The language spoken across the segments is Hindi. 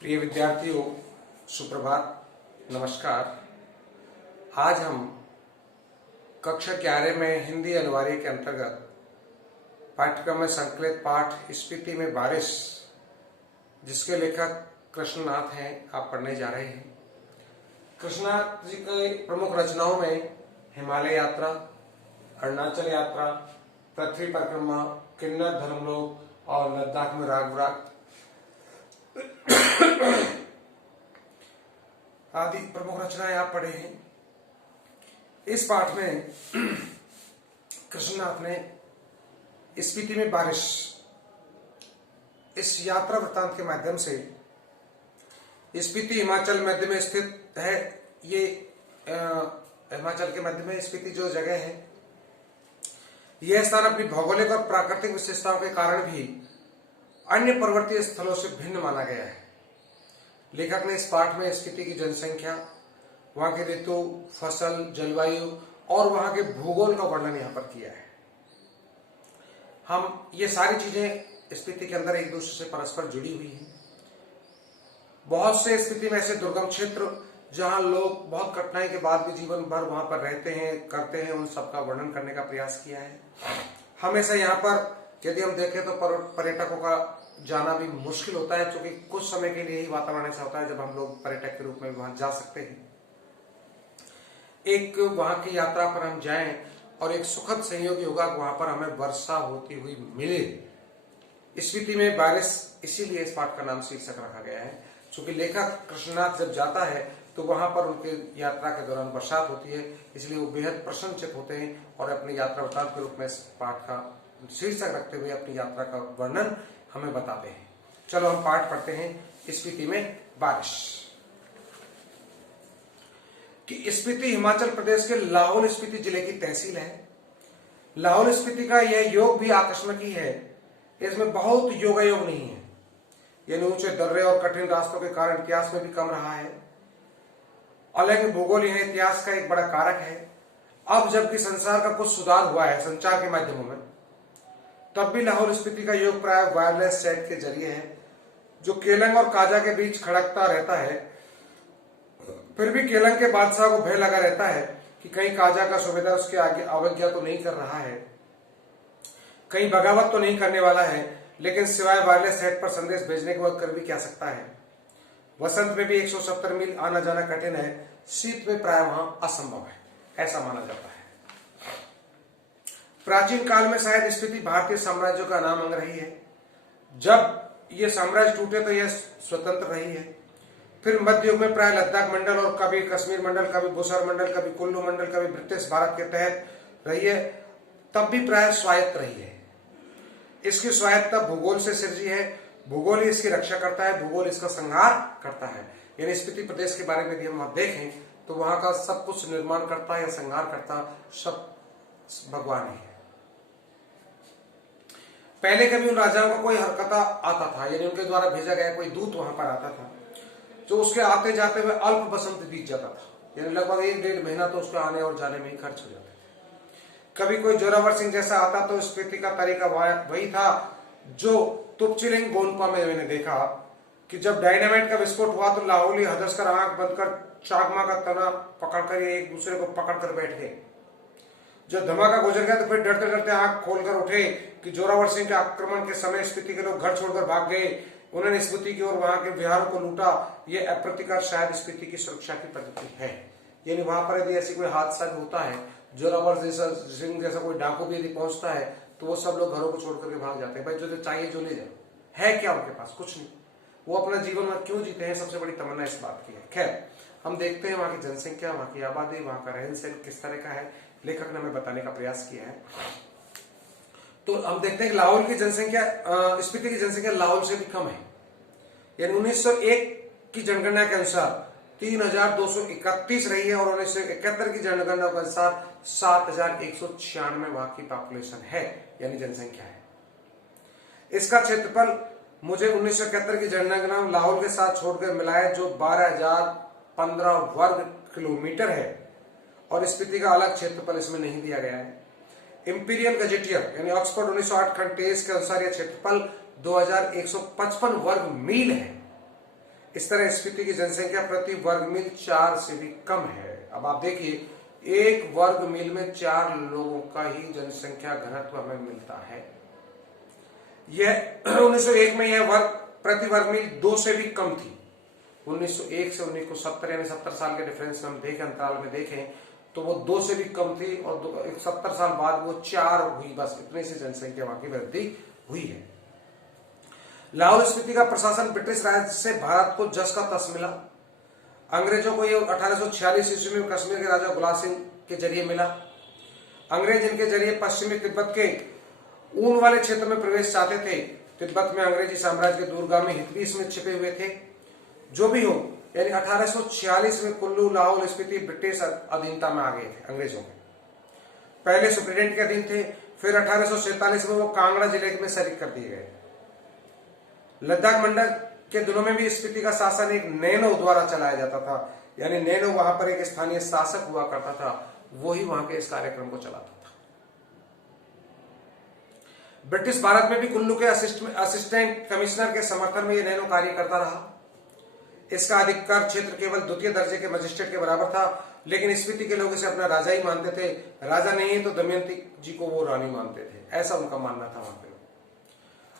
प्रिय विद्यार्थियों, सुप्रभात, नमस्कार। आज हम कक्षा 11 में हिंदी अनिवार्य के अंतर्गत पाठ्यक्रम में संकलित पाठ स्पीति में बारिश, जिसके लेखक कृष्णनाथ हैं, आप पढ़ने जा रहे हैं। कृष्णनाथ जी के प्रमुख रचनाओं में हिमालय यात्रा, अरुणाचल यात्रा, पृथ्वी परिक्रमा, किन्नर धर्मलोक और लद्दाख में राग वराग आदि प्रमुख रचनाएं आप पढ़े हैं। इस पाठ में कृष्णनाथ ने स्पीति में बारिश इस यात्रा वृत्तांत के माध्यम से, स्पीति हिमाचल मध्य में स्थित है। ये हिमाचल के मध्य में स्पीति जो जगह है, यह स्थान अपनी भौगोलिक और प्राकृतिक विशेषताओं के कारण भी अन्य पर्वतीय स्थलों से भिन्न माना गया है। लेखक ने इस पाठ में स्पीति की जनसंख्या, वहां के ऋतु, फसल, जलवायु और वहां के भूगोल का वर्णन यहाँ पर किया है। हम ये सारी चीजें स्पीति के अंदर एक दूसरे से परस्पर जुड़ी हुई हैं। बहुत से स्पीति में ऐसे दुर्गम क्षेत्र जहां लोग बहुत कठिनाई के बाद भी जीवन भर वहां पर रहते हैं, करते हैं, उन सबका वर्णन करने का प्रयास किया है। हमेशा यहाँ पर यदि हम देखें तो पर्यटकों का जाना भी मुश्किल होता है, क्योंकि कुछ समय के लिए ही वातावरण ऐसा होता है जब हम लोग पर्यटक के रूप में वहां जा सकते हैं। एक वहां की यात्रा पर हम जाएं और एक सुखद संयोग होगा, वहां पर हमें वर्षा होती हुई मिले। स्पीति में बारिश, इसीलिए इस पाठ का नाम शीर्षक रखा गया है, क्योंकि लेखक कृष्णनाथ जब जाता है तो वहां पर उनके यात्रा के दौरान बरसात होती है, इसलिए वो बेहद प्रसन्नचित होते हैं और अपनी यात्रा वृत्तांत के रूप में इस पाठ का शीर्षक रखते हुए अपनी यात्रा का वर्णन हमें बताते हैं। चलो हम पाठ पढ़ते हैं। स्पीति में बारिश। कि स्पीति हिमाचल प्रदेश के लाहौल स्पीति जिले की तहसील है। लाहौल स्पीति का यह योग भी आकस्मिक ही है, इसमें बहुत योगायोग नहीं है। यानी ऊंचे दर्रे और कठिन रास्तों के कारण इतिहास में भी कम रहा है। अलग भूगोल यह इतिहास का एक बड़ा कारक है। अब जबकि संसार का कुछ सुधार हुआ है संचार के माध्यमों में, तब भी लाहौल स्पीति का योग प्राय वायरलेस सेट के जरिए है, जो केलंग और काजा के बीच खड़कता रहता है। फिर भी केलंग के बादशाह को भय लगा रहता है कि कहीं काजा का सूबेदार उसके आगे अवज्ञा तो नहीं कर रहा है, कहीं बगावत तो नहीं करने वाला है। लेकिन सिवाय वायरलेस सेट पर संदेश भेजने के बाद कर भी क्या सकता है। वसंत में भी 170 मील आना जाना कठिन है, शीत में प्राय वहां असंभव है, ऐसा माना जाता है। प्राचीन काल में शायद स्पीति भारतीय साम्राज्यों का नाम अंग रही है। जब ये साम्राज्य टूटे तो यह स्वतंत्र रही है। फिर मध्य युग में प्राय लद्दाख मंडल और कभी कश्मीर मंडल, कभी बुसर मंडल, कभी कुल्लू मंडल, कभी ब्रिटिश भारत के तहत रही है। तब भी प्राय स्वायत्त रही है। इसकी स्वायत्तता भूगोल से सिरजी है। भूगोल ही इसकी रक्षा करता है, भूगोल इसका संहार करता है। यानी स्पीति प्रदेश के बारे में यदि हम देखें तो वहां का सब कुछ निर्माण करता या संहार करता सब भगवान ही है। पहले कभी उन राजाओं का कोई हरकता आता था, यानी उनके द्वारा भेजा गया कोई दूत वहां पर आता था, जो उसके आते जाते हुए अल्प बसंत बीत जाता था। यानी लगभग 1-1.5 महीना तो उसके आने और जाने में ही खर्च हो जाता था। कभी कोई जोरावर सिंह जैसा आता तो स्पीति का तरीका वही था जो तुपचिलिंग गोनपा में मैंने देखा कि जब डायनामाइट का विस्फोट हुआ तो लाहौली हदस कर आंख बंद कर चाकमा का तना पकड़कर एक दूसरे को पकड़कर बैठ गए। जब धमाका गुजर गया तो फिर डरते डरते आंख खोलकर उठे कि जोरावर सिंह के आक्रमण के समय स्पीति के लोग घर छोड़कर भाग गए। उन्होंने स्पीति की ओर वहां के विहारों को लूटा। ये अप्रतिकार शायद स्पीति की सुरक्षा की पद्धति है। यानी वहां पर यदि ऐसी कोई हादसा भी होता है, जोरावर सिंह जैसा कोई डाकू भी यदि पहुंचता है, तो वो सब लोग घरों को छोड़ करके भाग जाते हैं। भाई जो चाहिए जो ले जाओ, है क्या उनके पास? कुछ नहीं। वो अपना जीवन में क्यों जीते हैं, सबसे बड़ी तमन्ना इस बात की है। खैर, हम देखते हैं वहां की जनसंख्या, वहां की आबादी, वहां का रहन सहन किस तरह का है। लेखक ने हमें बताने का प्रयास किया है। तो हम देखते हैं कि लाहौल की जनसंख्या, स्पीति की जनसंख्या लाहौल से भी कम है। यानी 1901 की जनगणना के अनुसार 3231 रही है और 1971 की जनगणना के अनुसार 7196 वहां की पॉपुलेशन है, यानी जनसंख्या है। इसका क्षेत्रफल मुझे 1971 की जनगणना लाहौल के साथ छोड़कर मिलाया, जो 12,015 वर्ग किलोमीटर है, और स्पीति का अलग क्षेत्रफल इसमें नहीं दिया गया है। इंपीरियल गजेटियर यानी ऑक्सफोर्ड 1908 खंड 23 के अनुसार यह क्षेत्रफल 2155 वर्ग मील है। इस तरह स्पीति की जनसंख्या प्रति वर्ग मील 4 से भी कम है। अब आप देखिए 1 वर्ग मील में 4 लोगों का ही जनसंख्या घनत्व हमें मिलता है। यह 1901 में यह वर्ग प्रति वर्ग मील 2 से भी कम थी। 1901 से 1970 यानी 70 साल के डिफरेंस में हम देखें, अंतराल में देखें तो वो 2 से भी कम थी और 70 साल बाद वो 4 हुई, बस इतने से जनसंख्या वहां की वृद्धि हुई है। लाहौल स्पीति का प्रशासन ब्रिटिश राज से भारत को जस का तस मिला। अंग्रेजों को ये 1846 ईस्वी में कश्मीर के राजा गुलाब सिंह के जरिए मिला। अंग्रेज इनके जरिए पश्चिमी तिब्बत के ऊन वाले क्षेत्र में प्रवेश चाहते थे। तिब्बत में अंग्रेजी साम्राज्य के दूरगामी हित भी इसमें छिपे हुए थे। जो भी हो, यानी 1846 में कुल्लू, लाहौल स्पीति ब्रिटिश अधीनता में आ गए थे अंग्रेजों के। पहले सुप्रीटेंडेंट के अधीन थे, फिर 1847 में वो कांगड़ा जिले में शरीक कर दिए गए। लद्दाख मंडल के दिनों में भी स्पीति का शासन एक नैनो द्वारा चलाया जाता था, यानी नैनो वहां पर एक स्थानीय शासक हुआ करता था, वही वहां के इस कार्यक्रम को चलाता था। ब्रिटिश भारत में भी कुल्लू के असिस्टेंट कमिश्नर के समर्थन में यह नैनो कार्य करता रहा। इसका अधिकार क्षेत्र केवल द्वितीय दर्जे के मजिस्ट्रेट के बराबर था, लेकिन स्पीति के लोग इसे अपना राजा ही मानते थे। राजा नहीं है तो दमयंती जी को वो रानी मानते थे, ऐसा उनका मानना था वहां पे।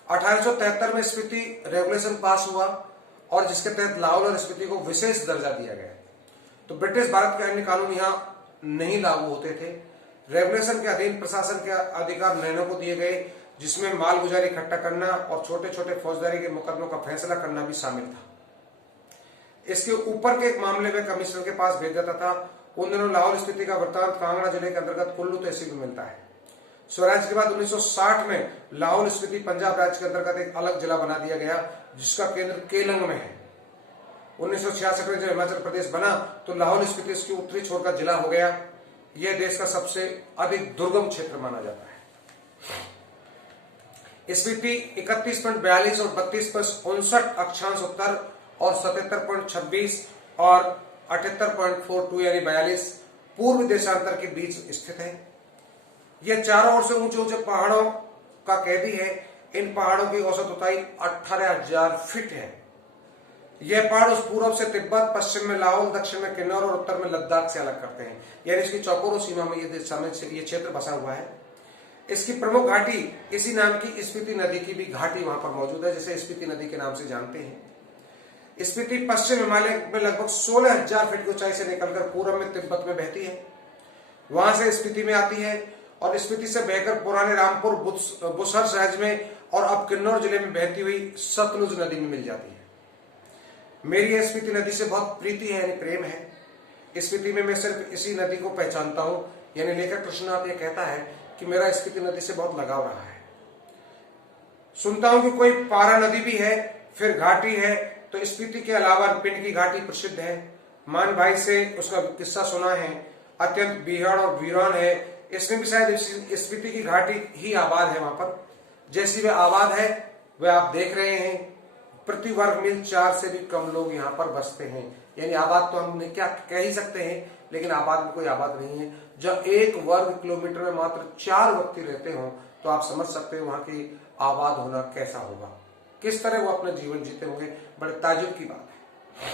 1873 में स्पीति रेगुलेशन पास हुआ और जिसके तहत लाहौल और स्पीति को विशेष दर्जा दिया गया। तो ब्रिटिश भारत के अन्य कानून यहां नहीं लागू होते थे। रेगुलेशन के अधीन प्रशासन के अधिकार नैनो को दिए गए, जिसमें मालगुजारी इकट्ठा करना और छोटे छोटे फौजदारी के मुकदमों का फैसला करना भी शामिल था। इसके ऊपर के एक मामले में कमिश्नर के पास भेज जाता था। उन दिनों लाहौल स्पीति का वृत्तांत कांगड़ा जिले के अंतर्गत कुल्लू तहसील में मिलता है। स्वराज के बाद 1960 में लाहौल स्पीति पंजाब राज्य के अंतर्गत एक अलग जिला बना दिया गया, जिसका केंद्र केलंग में है। 1966 में जब हिमाचल प्रदेश बना तो लाहौल स्पीति इसकी उत्तरी छोर का जिला हो गया। यह देश का सबसे अधिक दुर्गम क्षेत्र माना जाता है। स्पीति 31.42 और 32.59 अक्षांश उत्तर और 77.26 और 78.42 यानी 42 पूर्व देशांतर के बीच स्थित है। यह चारों ओर से ऊंचे ऊंचे पहाड़ों का कैदी है। इन पहाड़ों की औसत ऊंचाई 18,000 फीट है। यह पहाड़ उस पूर्व से तिब्बत, पश्चिम में लाहौल, दक्षिण में किन्नौर और उत्तर में लद्दाख से अलग करते हैं, यानी इसकी चौकोरों सीमा में ये क्षेत्र बसा हुआ है। इसकी प्रमुख घाटी इसी नाम की स्पीति नदी की भी घाटी वहां पर मौजूद है, जिसे स्पीति नदी के नाम से जानते हैं। स्पीति पश्चिम हिमालय में लगभग 16,000 फीट की ऊंचाई से निकलकर पूर्व में तिब्बत में बहती है, वहां से स्पीति में आती है और स्पीति से बहकर पुराने रामपुर, बुसहर सहज में और अब किन्नौर जिले में बहती हुई सतलुज नदी में मिल जाती है। मेरी स्पीति नदी से बहुत प्रीति है, यानी प्रेम है। स्पीति में मैं सिर्फ इसी नदी को पहचानता हूं, यानी लेखक कृष्णनाथ ये कहता है कि मेरा स्पीति नदी से बहुत लगाव रहा है। सुनता हूं कि कोई पारा नदी भी है, फिर घाटी है, तो स्पीति के अलावा पिंड की घाटी प्रसिद्ध है। मान भाई से उसका किस्सा सुना है, अत्यंत बीहड़ और वीरान है। इसमें भी शायद स्पीति की घाटी ही आबाद है। वहां पर जैसी वे आबाद है वे आप देख रहे हैं। प्रति वर्ग मील 4 से भी कम लोग यहाँ पर बसते हैं, यानी आबाद तो हम क्या कह ही सकते हैं, लेकिन आबाद में कोई आबाद नहीं है। जब 1 वर्ग किलोमीटर में मात्र 4 व्यक्ति रहते हो तो आप समझ सकते हैं वहां की आबाद होना कैसा होगा, किस तरह वो अपना जीवन जीते होंगे। बड़े ताज्जुब की बात है।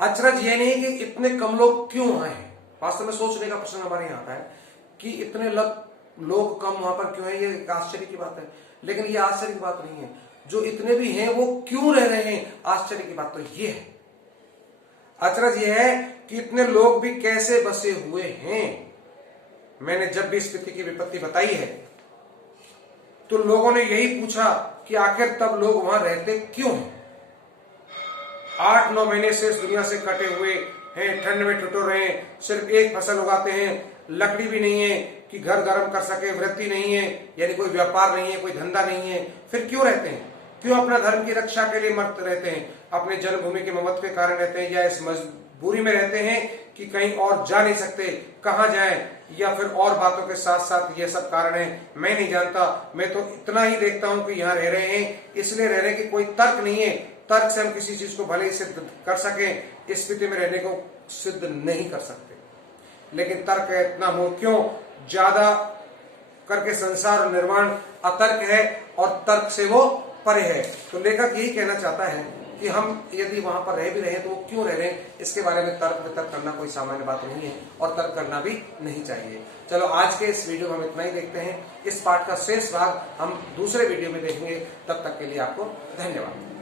अचरज ये नहीं कि इतने कम लोग क्यों वहां हैं। वास्तव में सोचने का प्रश्न हमारे यहाँ आता है कि इतने लोग कम वहां पर क्यों है। ये आश्चर्य की बात है, लेकिन ये आश्चर्य की बात नहीं है। जो इतने भी हैं वो क्यों रह रहे हैं, आश्चर्य की बात तो ये है। अचरज ये है कि इतने लोग भी कैसे बसे हुए हैं। मैंने जब भी स्पीति की विपत्ति बताई है तो लोगों ने यही पूछा कि आखिर तब लोग वहां रहते क्यों हैं। 8-9 महीने से इस दुनिया से कटे हुए हैं, ठंड में ठिठुर रहे हैं, सिर्फ एक फसल उगाते हैं, लकड़ी भी नहीं है कि घर गर्म कर सके, वृत्ति नहीं है, यानी कोई व्यापार नहीं है, कोई धंधा नहीं है, फिर क्यों रहते हैं। क्यों अपना धर्म की रक्षा के लिए मरते रहते हैं, अपने जन्मभूमि के ममत्व के कारण रहते हैं, या इस मजबूरी में रहते हैं कि कहीं और जा नहीं सकते, कहां जाएं, या फिर और बातों के साथ साथ ये सब कारण है। मैं नहीं जानता, मैं तो इतना ही देखता हूं कि यहाँ रह रहे हैं, इसलिए रह रहे कि कोई तर्क नहीं है। तर्क से हम किसी चीज को भले ही सिद्ध कर सके, स्थिति में रहने को सिद्ध नहीं कर सकते, लेकिन तर्क है इतना मोह क्यों ज्यादा करके संसार निर्माण अतर्क है और तर्क से वो परे है। तो लेखक यही कहना चाहता है कि हम यदि वहां पर रह भी रहे तो वो क्यों रह रहे हैं, इसके बारे में तर्क वितर्क करना कोई सामान्य बात नहीं है और तर्क करना भी नहीं चाहिए। चलो आज के इस वीडियो में हम इतना ही देखते हैं। इस पाठ का शेष भाग हम दूसरे वीडियो में देखेंगे। तब तक के लिए आपको धन्यवाद।